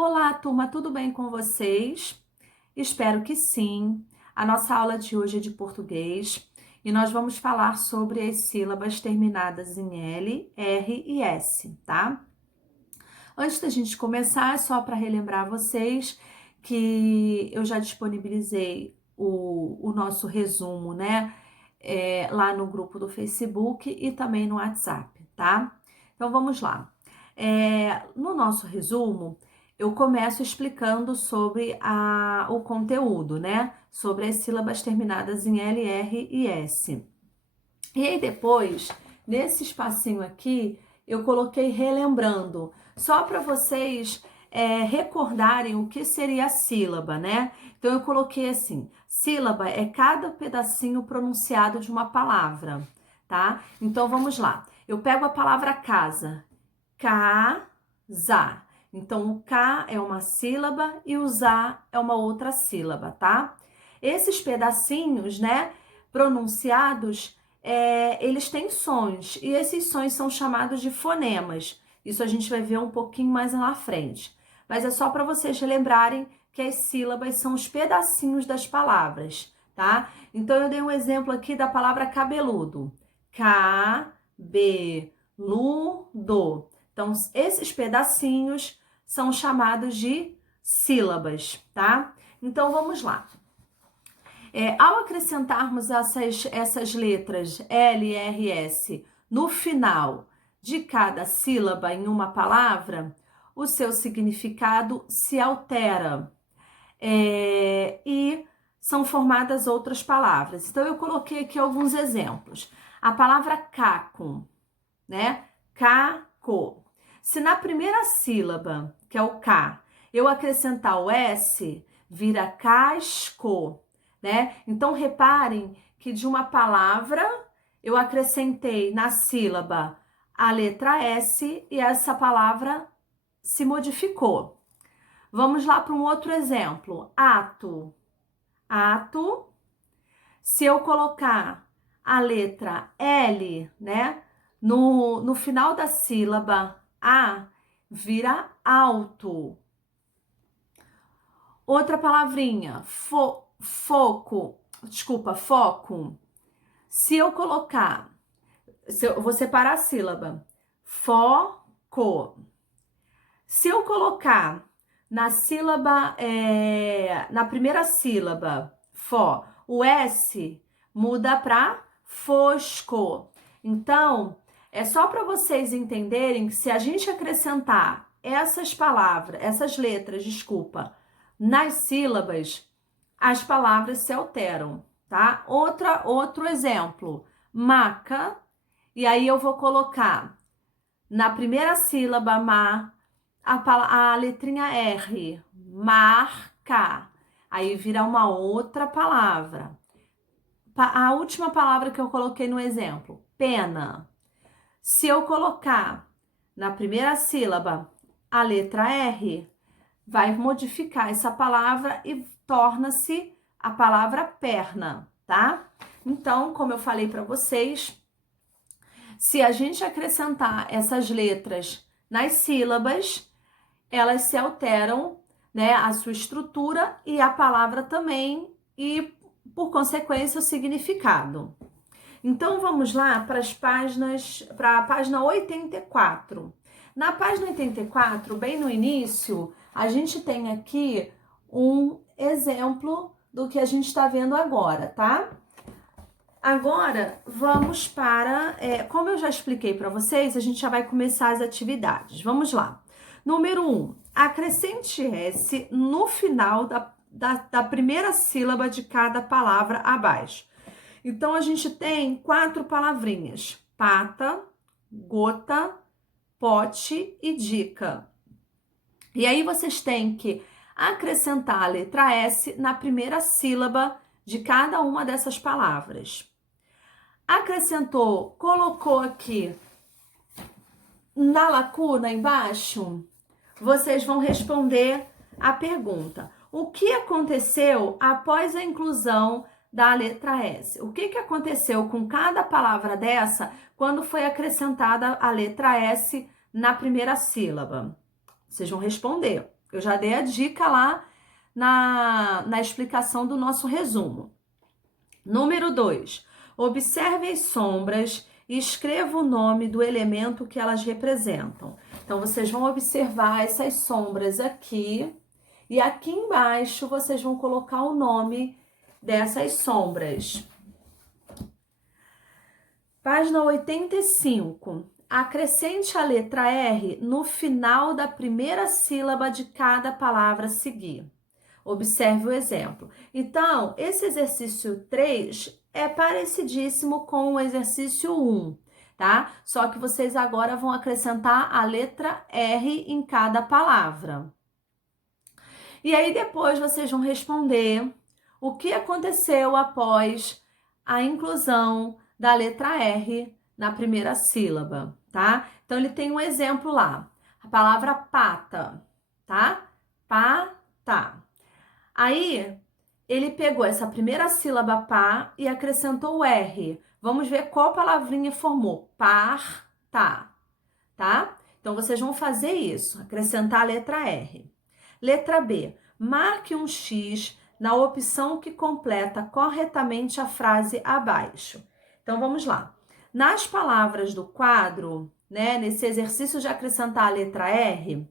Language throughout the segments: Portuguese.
Olá, turma, tudo bem com vocês? Espero que sim. A nossa aula de hoje é de português e nós vamos falar sobre as sílabas terminadas em L, R e S, tá? Antes da gente começar, é só para relembrar vocês que eu já disponibilizei o nosso resumo, né? Lá no grupo do Facebook e também no WhatsApp, tá? Então vamos lá. No nosso resumo, eu começo explicando sobre o conteúdo, né? Sobre as sílabas terminadas em L, R e S. E aí depois, nesse espacinho aqui, eu coloquei relembrando, só para vocês recordarem o que seria a sílaba, né? Então eu coloquei assim: sílaba é cada pedacinho pronunciado de uma palavra, tá? Então vamos lá. Eu pego a palavra casa, casa. Então o K é uma sílaba e o ZA é uma outra sílaba, tá? Esses pedacinhos, né, pronunciados, eles têm sons e esses sons são chamados de fonemas. Isso a gente vai ver um pouquinho mais lá na frente. Mas é só para vocês relembrarem que as sílabas são os pedacinhos das palavras, tá? Então eu dei um exemplo aqui da palavra cabeludo. Cabeludo. Então esses pedacinhos são chamados de sílabas, tá? Então vamos lá. Ao acrescentarmos essas letras L, R, S no final de cada sílaba em uma palavra, o seu significado se altera e são formadas outras palavras. Então, eu coloquei aqui alguns exemplos. A palavra caco, né? Caco. Se na primeira sílaba, que é o K, eu acrescentar o S, vira casco, né? Então, reparem que de uma palavra eu acrescentei na sílaba a letra S e essa palavra se modificou. Vamos lá para um outro exemplo. Ato. Ato. Se eu colocar a letra L, né, no final da sílaba A, vira alto. Outra palavrinha, foco. Se eu colocar, eu vou separar a sílaba, foco. Se eu colocar na sílaba, na primeira sílaba, o S muda para fosco. Então, é só para vocês entenderem que se a gente acrescentar essas letras, nas sílabas, as palavras se alteram, tá? Outro exemplo, maca, e aí eu vou colocar na primeira sílaba a letrinha R, marca. Aí vira uma outra palavra. A última palavra que eu coloquei no exemplo, pena. Se eu colocar na primeira sílaba a letra R, vai modificar essa palavra e torna-se a palavra perna, tá? Então, como eu falei para vocês, se a gente acrescentar essas letras nas sílabas, elas se alteram, né, a sua estrutura e a palavra também, e por consequência o significado. Então vamos lá para a página 84. Na página 84, bem no início, a gente tem aqui um exemplo do que a gente está vendo agora, tá? Agora vamos para, como eu já expliquei para vocês, a gente já vai começar as atividades. Vamos lá. Número 1, acrescente S no final da primeira sílaba de cada palavra abaixo. Então, a gente tem 4 palavrinhas: pata, gota, pote e dica. E aí, vocês têm que acrescentar a letra S na primeira sílaba de cada uma dessas palavras. Acrescentou, colocou aqui na lacuna embaixo, vocês vão responder a pergunta: o que aconteceu após a inclusão da letra S? O que aconteceu com cada palavra dessa quando foi acrescentada a letra S na primeira sílaba? Vocês vão responder. Eu já dei a dica lá na explicação do nosso resumo. Número 2. Observe as sombras e escreva o nome do elemento que elas representam. Então, vocês vão observar essas sombras aqui e aqui embaixo vocês vão colocar o nome dessas sombras. Página 85. Acrescente a letra R no final da primeira sílaba de cada palavra a seguir. Observe o exemplo. Então, esse exercício 3 é parecidíssimo com o exercício 1, tá? Só que vocês agora vão acrescentar a letra R em cada palavra. E aí depois vocês vão responder o que aconteceu após a inclusão da letra R na primeira sílaba, tá? Então, ele tem um exemplo lá. A palavra pata, tá? Pata. Aí, ele pegou essa primeira sílaba pá e acrescentou o R. Vamos ver qual palavrinha formou. Parta, tá? Então, vocês vão fazer isso, acrescentar a letra R. Letra B. Marque um X na opção que completa corretamente a frase abaixo. Então, vamos lá. Nas palavras do quadro, né, nesse exercício de acrescentar a letra R,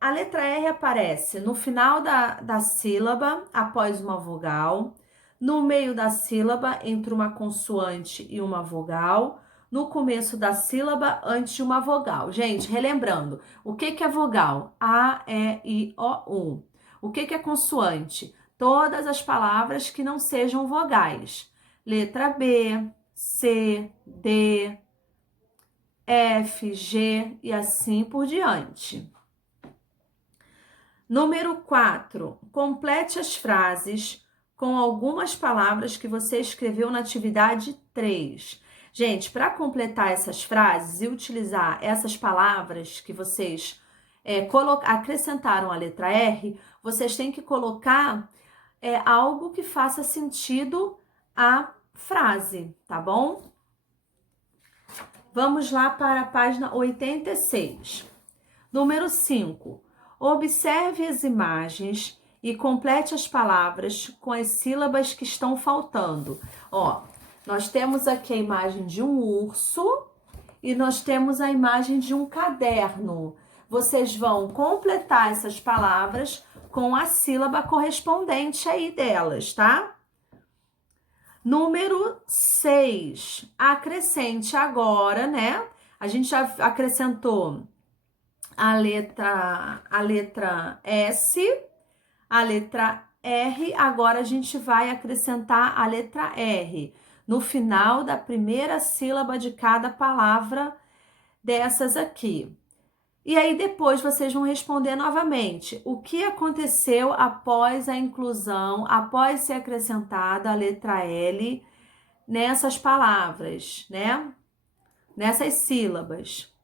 a letra R aparece no final da sílaba, após uma vogal, no meio da sílaba, entre uma consoante e uma vogal, no começo da sílaba, antes de uma vogal. Gente, relembrando, o que é vogal? A, E, I, O, U. O que é consoante? Todas as palavras que não sejam vogais. Letra B, C, D, F, G e assim por diante. Número 4. Complete as frases com algumas palavras que você escreveu na atividade 3. Gente, para completar essas frases e utilizar essas palavras que vocês acrescentaram a letra R, vocês têm que colocar algo que faça sentido à frase, tá bom? Vamos lá para a página 86. Número 5. Observe as imagens e complete as palavras com as sílabas que estão faltando. Ó, nós temos aqui a imagem de um urso e nós temos a imagem de um caderno. Vocês vão completar essas palavras com a sílaba correspondente aí delas, tá? Número 6. Acrescente agora, né? A gente já acrescentou a letra S, a letra R, agora a gente vai acrescentar a letra R no final da primeira sílaba de cada palavra dessas aqui. E aí depois vocês vão responder novamente o que aconteceu após a inclusão, após ser acrescentada a letra L nessas palavras, né? Nessas sílabas.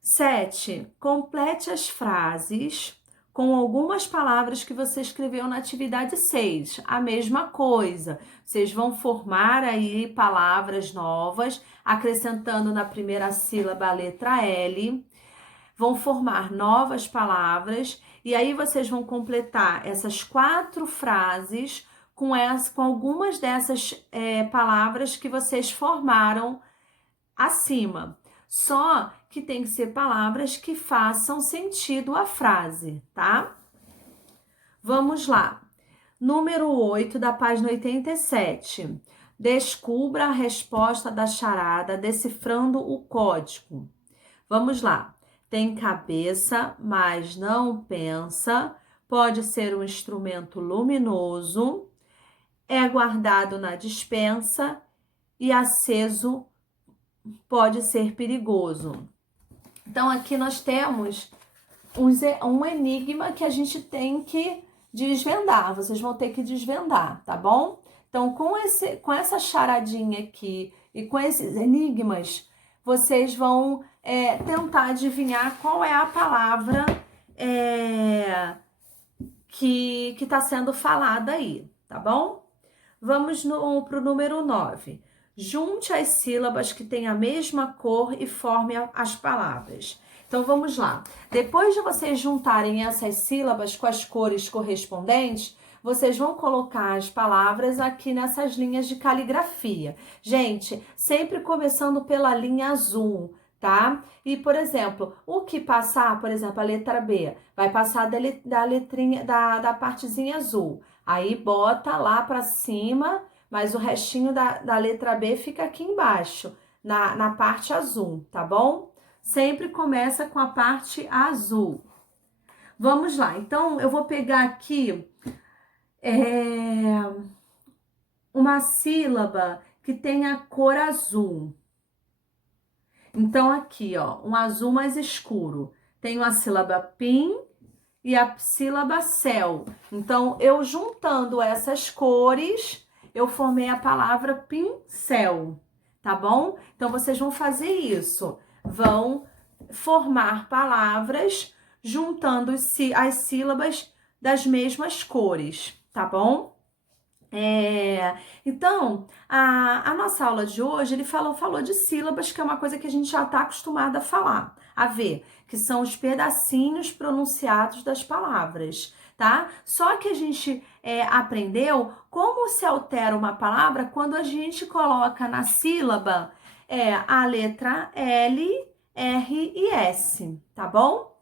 7. Complete as frases com algumas palavras que você escreveu na atividade 6. A mesma coisa. Vocês vão formar aí palavras novas, acrescentando na primeira sílaba a letra L. Vão formar novas palavras e aí vocês vão completar essas 4 frases com algumas dessas palavras que vocês formaram acima. Só que tem que ser palavras que façam sentido à frase, tá? Vamos lá. Número 8 da página 87. Descubra a resposta da charada decifrando o código. Vamos lá. Tem cabeça, mas não pensa. Pode ser um instrumento luminoso. É guardado na despensa e aceso pode ser perigoso. Então, aqui nós temos um enigma que a gente tem que desvendar. Vocês vão ter que desvendar, tá bom? Então, com essa charadinha aqui e com esses enigmas, vocês vão tentar adivinhar qual é a palavra que está sendo falada aí, tá bom? Vamos para o número 9. Junte as sílabas que têm a mesma cor e forme as palavras. Então vamos lá. Depois de vocês juntarem essas sílabas com as cores correspondentes, vocês vão colocar as palavras aqui nessas linhas de caligrafia. Gente, sempre começando pela linha azul, tá? E, por exemplo, o que passar, por exemplo, a letra B, vai passar da letrinha, da partezinha azul. Aí bota lá para cima, mas o restinho da letra B fica aqui embaixo, na parte azul, tá bom? Sempre começa com a parte azul. Vamos lá, então eu vou pegar aqui uma sílaba que tem a cor azul. Então, aqui, ó, um azul mais escuro. Tenho a sílaba pin e a sílaba céu. Então, eu juntando essas cores, eu formei a palavra pincel, tá bom? Então, vocês vão fazer isso. Vão formar palavras juntando as sílabas das mesmas cores, tá bom? Então, a nossa aula de hoje, ele falou de sílabas, que é uma coisa que a gente já está acostumado a falar, a ver, que são os pedacinhos pronunciados das palavras, tá? Só que a gente aprendeu como se altera uma palavra quando a gente coloca na sílaba a letra L, R e S, tá bom?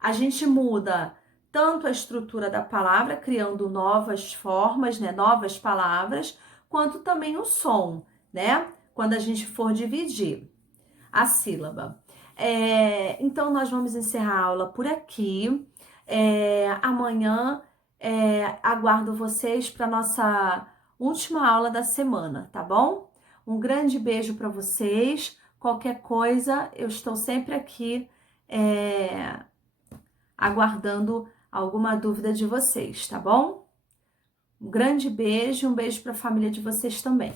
A gente muda tanto a estrutura da palavra, criando novas formas, né, novas palavras, quanto também o som, né, quando a gente for dividir a sílaba. Então, nós vamos encerrar a aula por aqui. Amanhã, aguardo vocês para nossa última aula da semana, tá bom? Um grande beijo para vocês. Qualquer coisa, eu estou sempre aqui aguardando alguma dúvida de vocês, tá bom? Um grande beijo, um beijo para a família de vocês também.